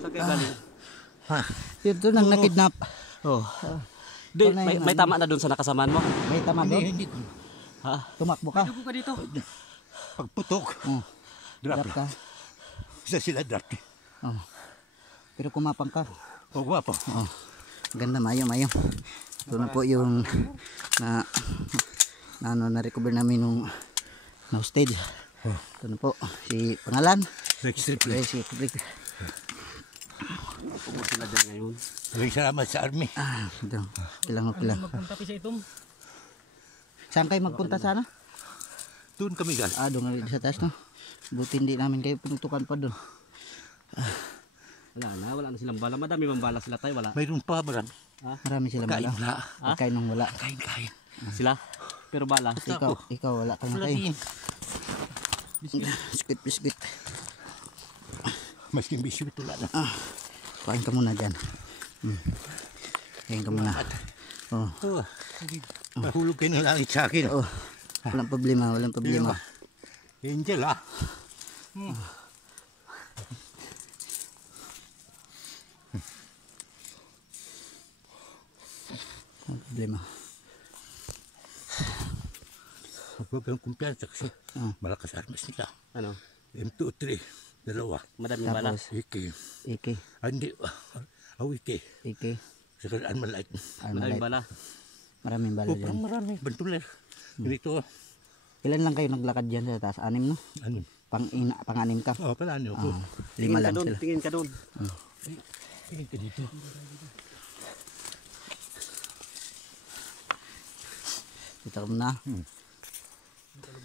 Saan kayo galing? Yun doon ang nakidnap. Oh. May tama na doon sa nakasamaan mo? May tama doon? Hindi. Ha? Tumakbo ka? Dugo ka dito. Pagputok. Drop ka? Isa sila drop. Pero kumapang ka. O guwapo. Ganda, mayo. Ito na po yung na-recover namin nung na-hostage. Ito na po, si pangalan? Rex Ripley. Si Rick. Pupunta sila dyan ngayon. Maraming salamat sa army. Ito. Kilang. Magpunta sa itong. Saan kayo magpunta sana? Doon kami gal. Doon nga sa taas, no? Buti hindi namin kayo pinutukan pa doon. Wala na silang bala. Madami bang bala sila tayo? Wala. Mayroon pa marami. Marami silang Kain bala. wala. Kain nung wala. Kain. Sila? Pero bala. Ikaw wala kang kain. Biscuit. Masking bisyo ito lang. Kain ka muna dyan. Kain ka muna. Mahulog kayo ng langit sa akin. Walang problema. Angel Walang problema. Huwag kayong kumpiyansa kasi malakas armas nila. Ano? M23, dalawa. Madaming bala. AK. AK. Hindi. AK. Saka Armalite. Madaming bala. Maraming bala dyan. Marami. Bantuler. Ganito. Ilan lang kayo naglakad dyan sa taas? 6, no? Ano? Pang-anim ka? Palano ko. 5 lang sila. Tingin ka doon. Tingin ka dito. Ito na.